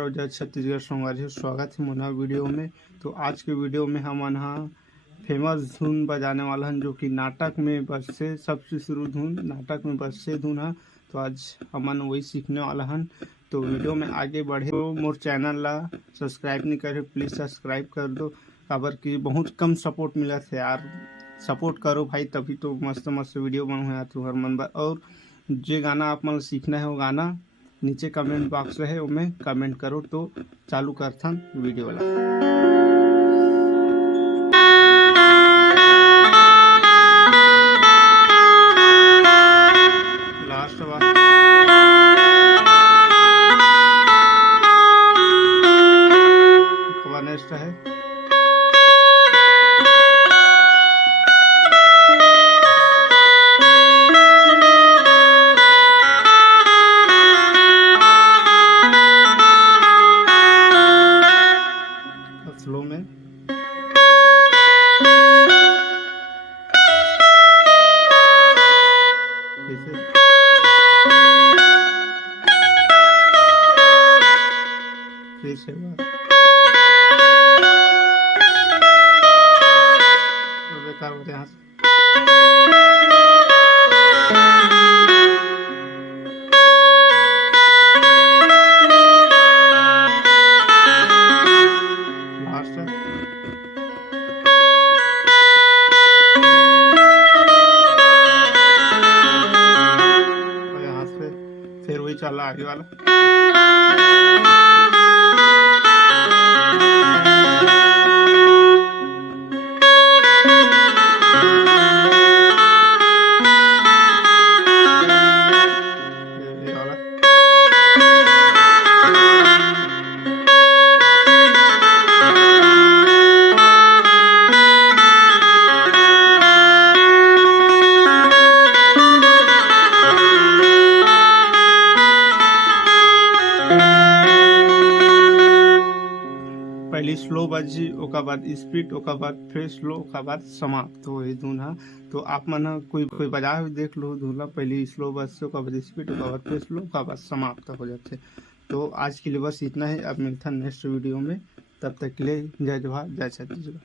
नमस्कार और जय छत्तीसगढ़ संगवारी स्वागत है मोना वीडियो में। तो आज के वीडियो में हम फेमस धुन बजाने वाला हन जो कि नाटक में बजसे सबसे शुरू धुन नाटक में बजसे धुन है। तो आज हमन वही सीखने वाला हन। तो वीडियो में आगे बढ़े तो मोर चैनल ला सब्सक्राइब नहीं करे प्लीज़ सब्सक्राइब कर दो, काबर कि बहुत कम सपोर्ट मिला थे यार। सपोर्ट करो भाई, तभी तो मस्त मस्त वीडियो बनू है तुम्हार मन बार। और जो गाना आप मन सीखना है वो गाना नीचे कमेंट बॉक्स रहे उनमें कमेंट करो। तो चालू करथन वीडियो वाला। लास्ट बार नेक्स्ट है स्लो में फिर से बेकार होते यहाँ से फिर वही चला आगे वाला। पहले स्लो बजी ओका बाद स्पीड ओका बाद फिर स्लो ओका बाद समाप्त। तो ये धुन है। तो आप मन कोई बजा देख लो धुन ला, पहले स्लो बज से ओका बाद स्पीड ओका बाद फिर स्लो ओका बाद समाप्त हो जाते। तो आज के लिए बस इतना ही। अब मिलता नेक्स्ट वीडियो में, तब तक के लिए जय जवाहर जय छत्तीसगढ़।